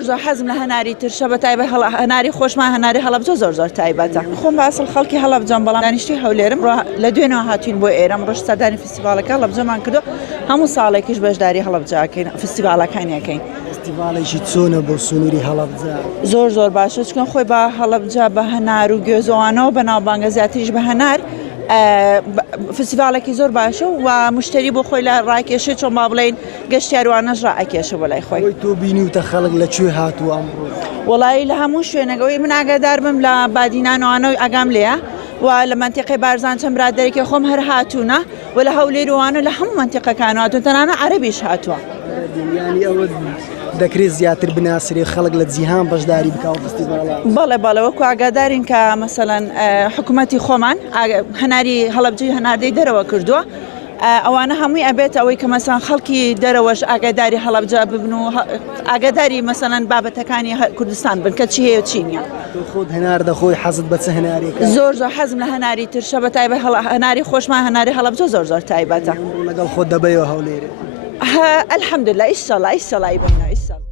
زۆر حەزم لە هەناری ترشە بە تایبەت هەناری خۆشمان هەناری هەڵەبجە زۆر تایبەتە. خۆم بە ئەسڵ خەڵکی هەڵەبجەم، بەڵام دانیشتوی هەولێرم لە دوێنەوە هاتوین بۆ ئێرە ڕۆژ سەردانی فستیڤالەکە هەڵەبجەمان کردو، هەموو ساڵێکیش بەشداری هەڵەبجەکەین، فستیڤالەکانیەکەین. فستیڤالێکی چۆنە بۆ سنووری هەڵەبجە؟ زۆر باشە، چکن خۆی بە هەڵەبجە بە هەنار و گوێزەوانەوە بەناوبانگە زیاتریش بە هەنار فستیڤالێکی زۆر باشە و مشتری بۆ خۆی لە ڕاکێشێت، چۆن با بڵێن گەشتیاروانەش ڕائەکێشە بۆ لای خۆی. تۆ بینیوتە خەڵک لەکوێ هاتووە ئەمڕۆ؟ وەڵایی لە هەموو شوێنەکەەوەی من ئاگادار بم لە بادینانەوەوانە ئاگام لێە و لە منتیقی بارزان چەند برادێکی خۆم هەر هاتوونە و لە هەولێروانە لە هەموو منتیقەکان هاتوون، تەنانە عەرەبیش هاتووە. ینی ئەوە دەکرێت زیاتر بناسرێ خەڵک لە جیهان بەشداری بکاو فستیڤالە. بەڵێ وەکو ئاگادارین کە مەسەڵەن حکوومەتی خۆمان هەناری هەڵەبجەی هەناردەی دەرەوە کردووە، ئەوانە هەمووی ئەبێت ئەوەی کە مەسەڵەن خەڵکی دەرەوەش ئاگاداری هەڵەبجە ببن و ئاگاداری مەسەڵەن بابەتەکانی کوردستان بن کە چی هەیە چی نییە. خۆت هەنار دەخۆی، حەزت بە چ هەنارێکە؟ زۆر حەزم لە هەناری ترشە بە تایبەت هەناری خۆشمان هەناری هەڵەبجە زۆر تایبەتە. لەگەڵ خۆت دەبەیەوە هەولێرە؟ الحەمدوللا ئیشەڵا ئیبینە ئیشەڵا.